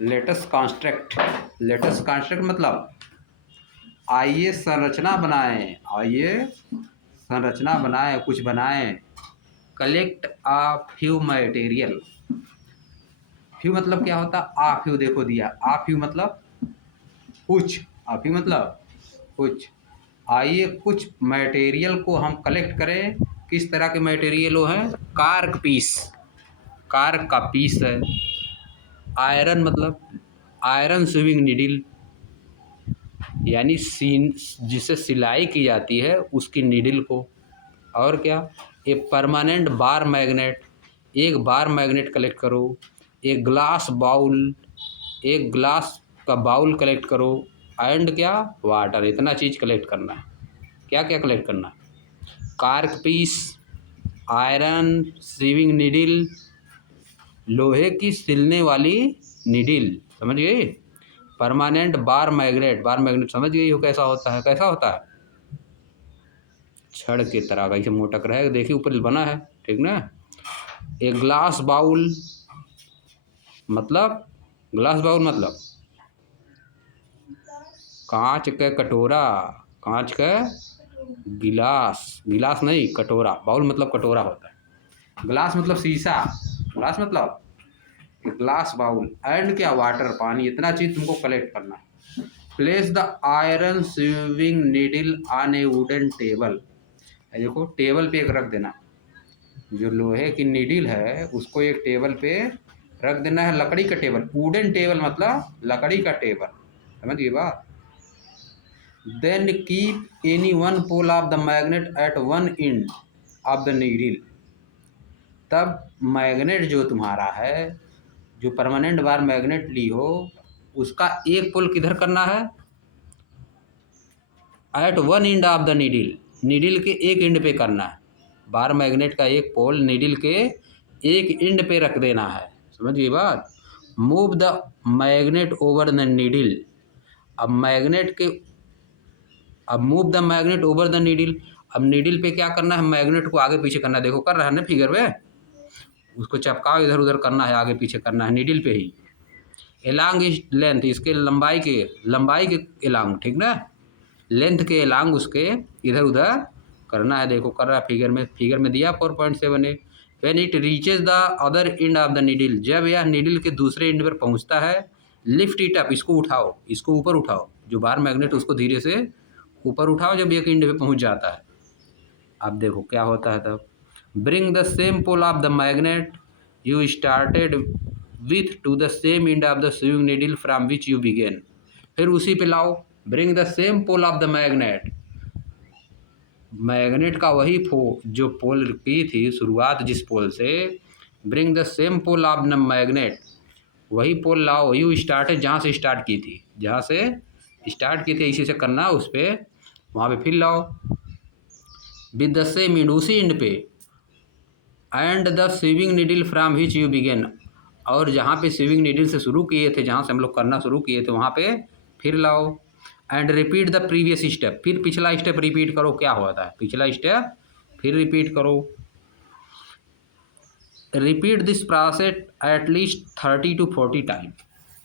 Latest construct मतलब आइए संरचना बनाएं, कुछ बनाएं। कलेक्ट आ फ्यू मटेरियल। फ्यू मतलब क्या होता है? आ फ्यू देखो दिया, आ फ्यू मतलब कुछ, आ फ्यू मतलब कुछ। आइए कुछ मटेरियल को हम कलेक्ट करें। किस तरह के मटेरियल वो हैं? कार्क पीस, कार्क का पीस है। आयरन मतलब आयरन स्विंग नीडल, यानी सीन जिससे सिलाई की जाती है उसकी नीडल को। और क्या? ए परमानेंट बार मैग्नेट, एक बार मैग्नेट कलेक्ट करो। एक ग्लास बाउल, एक ग्लास का बाउल कलेक्ट करो। एंड क्या? वाटर। इतना चीज़ कलेक्ट करना है। क्या क्या कलेक्ट करना है? Cork piece, iron sewing needle, लोहे की सिलने वाली नीडल, समझ गई? Permanent bar magnet, bar magnet समझ गई हो कैसा होता है? कैसा होता है? छड़ की तरह का, इसे मोटक रहेगा, देखिए ऊपर बना है, ठीक ना। एक ग्लास बाउल मतलब, ग्लास बाउल मतलब कांच का कटोरा, कांच का गिलास, गिलास नहीं कटोरा। बाउल मतलब कटोरा होता है। ग्लास मतलब शीशा, ग्लास मतलब ग्लास बाउल। एंड क्या? वाटर, पानी। इतना चीज तुमको कलेक्ट करना है। Place the iron swing needle on A wooden table. देखो टेबल पे एक रख देना। जो लोहे की नीडल है उसको एक टेबल पे रख देना है, लकड़ी का टेबल। वुडन टेबल मतलब लकड़ी का टेबल, समझ गई बात? Then keep any one pole of the magnet at one end of the needle. तब मैग्नेट जो तुम्हारा है, जो परमानेंट बार मैग्नेट ली हो, उसका एक पोल किधर करना है? At one end of the needle, needle के एक एंड पे करना है। बार मैग्नेट का एक पोल नीडल के एक एंड पे रख देना है, समझ गई बात? Move the magnet over the needle. अब मैग्नेट के, अब move the magnet over the needle. अब नीडल पे क्या करना है? मैग्नेट को आगे पीछे करना है। देखो कर रहा है ना फिगर में, उसको चपकाओ, इधर उधर करना है, आगे पीछे करना है नीडल पे ही। एलांग इस लेंथ, इसके लंबाई के एलांग, ठीक ना, लेंथ के एलांग उसके इधर उधर करना है। देखो कर रहा है फिगर में दिया 4.7 when it reaches the other and of the needle. जब यह नीडल के दूसरे एंड पर पहुंचता है, लिफ्ट इट अप, इसको उठाओ, इसको ऊपर उठाओ। जो बार मैग्नेट उसको धीरे से ऊपर उठाओ जब एक एंड पे पहुंच जाता है। अब देखो क्या होता है तब। Bring the same pole of the magnet you started with to the same end of the swing needle from which you begin. फिर उसी पे लाओ। Bring the same pole of the magnet, magnet का वही जो पोल की थी शुरुआत जिस पोल से, bring the same pole of the magnet, वही पोल लाओ यू स्टार्टेड, जहाँ से स्टार्ट की थी, जहाँ से स्टार्ट की थी इसी से करना उस पर, वहाँ पे फिर लाओ। विद द सेम एंड, उसी एंड पे। And the swing needle from which you begin, और जहाँ पे स्विंग नीडल से शुरू किए थे, जहाँ से हम लोग करना शुरू किए थे वहाँ पे फिर लाओ। And repeat the previous step, फिर पिछला स्टेप रिपीट करो। क्या होता है पिछला स्टेप? फिर रिपीट करो। Repeat this process at least 30 to 40 time.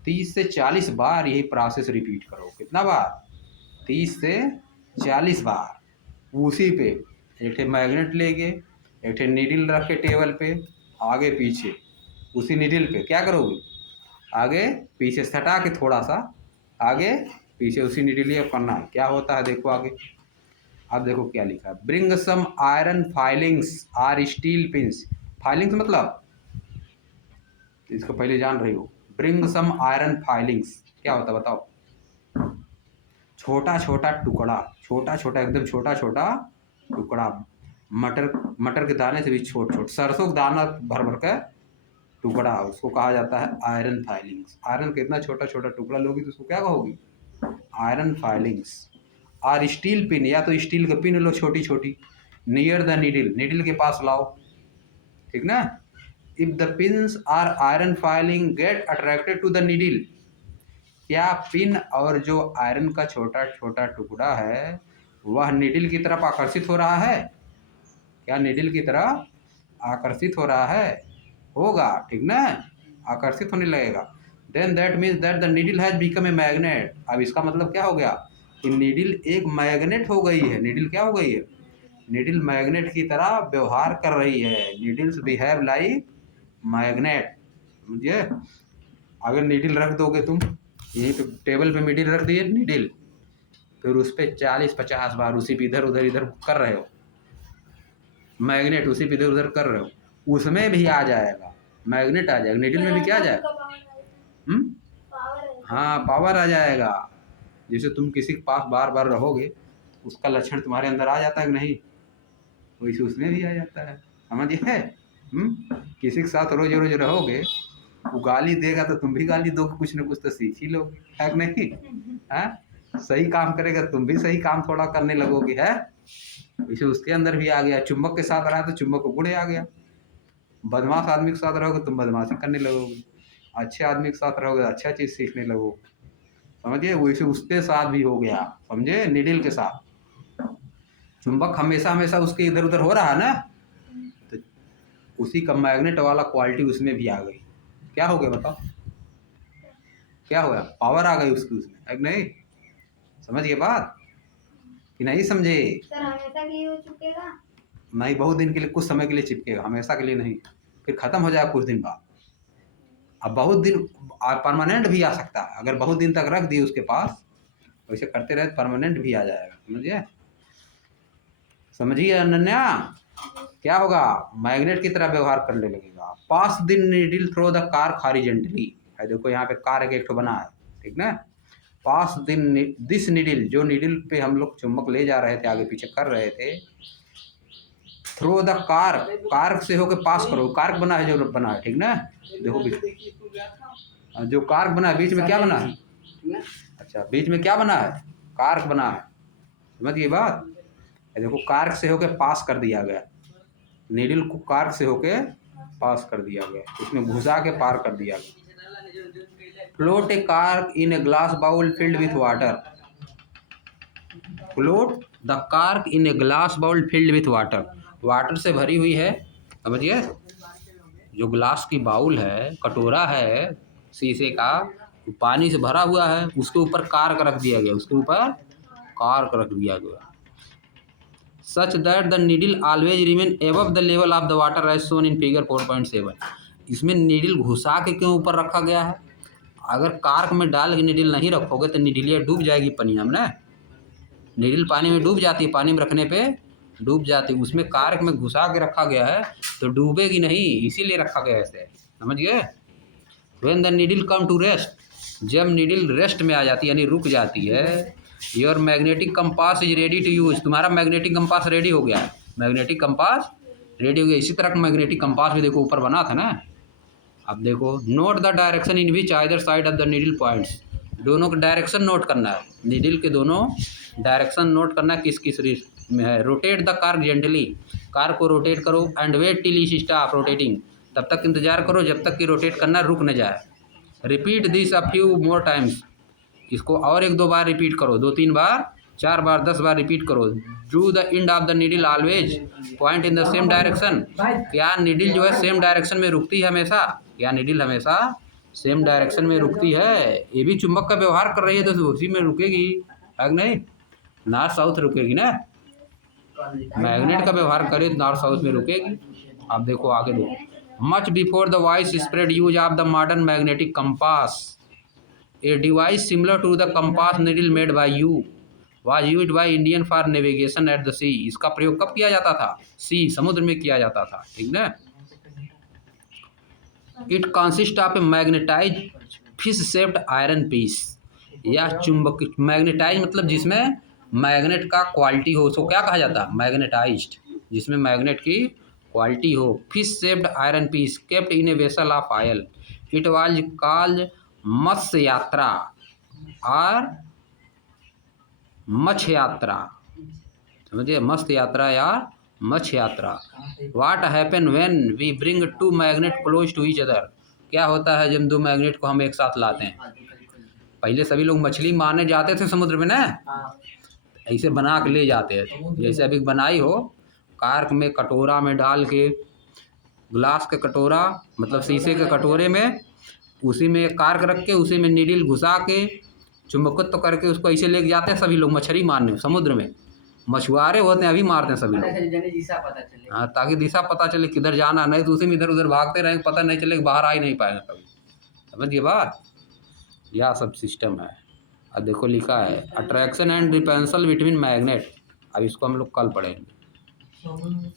30 से 40 बार यही प्रोसेस रिपीट करो। कितना बार? 30 से 40 बार। उसी पे एक मैग्नेट लेके, एक नीडल रख के टेबल पे, आगे पीछे उसी नीडल पे क्या करोगे? आगे पीछे सटा के थोड़ा सा आगे पीछे उसी नीडल ये करना है। क्या होता है देखो आगे। अब देखो क्या लिखा है। Bring some iron filings or steel pins. Filings मतलब, इसको पहले जान रही हो। ब्रिंग सम आयरन फाइलिंग्स क्या होता है बताओ? छोटा छोटा टुकड़ा, छोटा छोटा एकदम छोटा छोटा टुकड़ा। मटर, मटर के दाने से भी छोट छोट, सरसों का दाना भर भर का टुकड़ा, उसको कहा जाता है आयरन फाइलिंग्स। आयरन का इतना छोटा छोटा टुकड़ा लोगी तो उसको क्या कहोगी? Iron filings. और स्टील पिन, या तो स्टील का पिन लो छोटी छोटी, नियर द नीडल, नीडल के पास लाओ, ठीक ना। If the pins are iron filing get attracted to the needle. क्या पिन और जो आयरन का छोटा छोटा टुकड़ा है वह नीडल की तरफ आकर्षित हो रहा है? क्या नीडल की तरफ आकर्षित हो रहा है? होगा, ठीक ना, आकर्षित होने लगेगा। Then that means that the needle has become a magnet. अब इसका मतलब क्या हो गया कि नीडल एक मैग्नेट हो गई है। नीडल क्या हो गई है? नीडल मैग्नेट की तरह व्यवहार कर रही है। नीडल्स बिहेव लाइक मैग्नेट, समझिए। अगर नीडल रख दोगे तुम यहीं पे टेबल पे, नीडल रख दिए, नीडल फिर उस पर 40-50 बार उसी पे इधर उधर इधर कर रहे हो, मैग्नेट उसी पे इधर उधर कर रहे हो, उसमें भी आ जाएगा, मैग्नेट आ जाएगा। नीडल में भी क्या आ जाएगा? हाँ, पावर आ जाएगा। जैसे तुम किसी के पास बार बार रहोगे, उसका लक्षण तुम्हारे अंदर आ जाता है कि नहीं, वैसे उसमें भी आ जाता है, समझिए। किसी के साथ रोज रोज रहोगे, वो गाली देगा तो तुम भी गाली दोगे, कुछ ना कुछ तो सीख ही लोगे, है कि नहीं? है, सही काम करेगा तुम भी सही काम थोड़ा करने लगोगे, है। वैसे उसके अंदर भी आ गया। चुंबक के साथ रहा तो चुंबक को गुड़े आ गया। बदमाश आदमी के साथ रहोगे तुम बदमाशी करने लगोगे, अच्छे आदमी के साथ रहोगे अच्छा चीज़ सीखने लगोगे, समझिए। वैसे उसके साथ भी हो गया, समझे। नीडल के साथ चुंबक हमेशा हमेशा उसके इधर उधर हो रहा है ना, तो उसी का मैग्नेट वाला क्वालिटी उसमें भी आ गई। क्या हो गया बताओ? क्या हो गया? पावर आ गई उसकी उसमें, है कि नहीं? समझिए बात कि नहीं समझे? सर हमेशा के लिए हो चुकेगा? नहीं, बहुत दिन के लिए, कुछ समय के लिए चिपकेगा, हमेशा के लिए नहीं। फिर खत्म हो जाएगा कुछ दिन बाद। अब बहुत दिन परमानेंट भी आ सकता है, अगर बहुत दिन तक रख दिए उसके पास, वैसे करते रहे परमानेंट भी आ जाएगा, समझिए। समझिए अनन्या, क्या होगा? मैग्नेट की तरह व्यवहार करने लगेगा। Pass the needle through the cork horizontally, है देखो यहाँ पे कार एक ठो बना है, ठीक ना। पास दिस नीडल, जो नीडल पे हम लोग चुंबक ले जा रहे थे, आगे पीछे कर रहे थे, थ्रो द कार, कार से होके पास करो। कार्क बना है, जो बना है, ठीक ना। देखो जो कार्क बना है, बीच में क्या बना है? अच्छा, बीच में क्या बना है? कार्क बना है, समझिए बात। देखो कार्क से होके पास कर दिया गया, नीडल को कार्क से होके पास कर दिया गया, उसमें घुसा के पार कर दिया गया। Float a cork in a glass bowl filled with water. Float the cork in a glass bowl filled with water, water से भरी हुई है, समझिए। जो ग्लास की बाउल है, कटोरा है शीशे का, पानी से भरा हुआ है, उसके ऊपर कार्क रख दिया गया, उसके ऊपर कार्क रख दिया गया। Such that the needle always remain above the level of the water as shown in figure 4.7। इसमें नीडल घुसा के क्यों ऊपर रखा गया है? अगर कार्क में डाल के नीडल नहीं रखोगे तो नीडलिया डूब जाएगी पनिया में ना। नीडल पानी में डूब जाती है, पानी में रखने पे डूब जाती है, उसमें कार्क में घुसा के रखा गया है तो डूबेगी नहीं, इसीलिए रखा गया है ऐसे, समझ गए। When the needle come to rest, जब नीडल रेस्ट में आ जाती है यानी रुक जाती है, your magnetic compass is ready to use, तुम्हारा मैग्नेटिक कंपास रेडी हो गया है, मैग्नेटिक कंपास रेडी हो गया। इसी तरह का मैग्नेटिक कंपास भी देखो ऊपर बना था ना। अब देखो, note the direction in which either side of the needle points, दोनों का डायरेक्शन नोट करना है, नीडल के दोनों डायरेक्शन नोट करना है, किस किस में है। Rotate the car gently, car को रोटेट करो, and wait till it stop rotating, तब तक इंतजार करो जब तक कि रोटेट करना रुक न जाए। Repeat this a few more times, इसको और 1-2 बार रिपीट करो, 2-3 बार, 4 बार, 10 बार रिपीट करो। Drew the end of the needle always point in the same direction, क्या नीडल जो है सेम डायरेक्शन में रुकती है हमेशा? क्या नीडल हमेशा सेम डायरेक्शन में रुकती है? ये भी चुंबक का व्यवहार कर रही है तो उसी में रुकेगी, है कि नहीं? नॉर्थ साउथ रुकेगी ना, मैग्नेट का व्यवहार करे तो नॉर्थ साउथ में रुकेगी। अब देखो आगे देखो, much before the wide spread use of the modern magnetic compass, a device similar to the compass needle made by you was used by Indian for navigation at the sea. इसका प्रयोग कब किया जाता था? सी, समुद्र में किया जाता था, ठीक ना। It consist of a magnetise fish shaped iron piece, या चुंबक, मैग्नेटाइज मतलब जिसमें मैग्नेट का क्वालिटी हो, उसको क्या कहा जाता है? मैग्नेटाइज्ड, जिसमें मैग्नेट की क्वालिटी हो। Fish shaped iron piece kept in a vessel of oil, it was called Matsya yantra और मत्स्य यात्रा, समझिए, मत्स्य यात्रा या मत्स्य यात्रा। What happen when we bring 2 magnet close to each other, क्या होता है जब 2 मैग्नेट को हम एक साथ लाते हैं? पहले सभी लोग मछली मारने जाते थे समुद्र में ना, ऐसे बना के ले जाते हैं, जैसे अभी बनाई हो, कार्क में कटोरा में डाल के, ग्लास के कटोरा मतलब शीशे के कटोरे में उसी में कार्क रख के उसी में नीडल घुसा के चुंबकत्व करके उसको ऐसे लेके जाते हैं सभी लोग मछली मारने समुद्र में। मछुआरे होते हैं अभी मारते हैं सभी लोग। दिशा पता चले। हाँ, ताकि दिशा पता चले किधर जाना, नहीं तो उसी में इधर उधर भागते रहेंगे, पता नहीं चले बाहर आ ही नहीं पाएंगे कभी। समझिए बात, यह सब सिस्टम है। अब देखो लिखा है attraction and repulsion between magnet. अब इसको हम लोग कल पढ़ेंगे।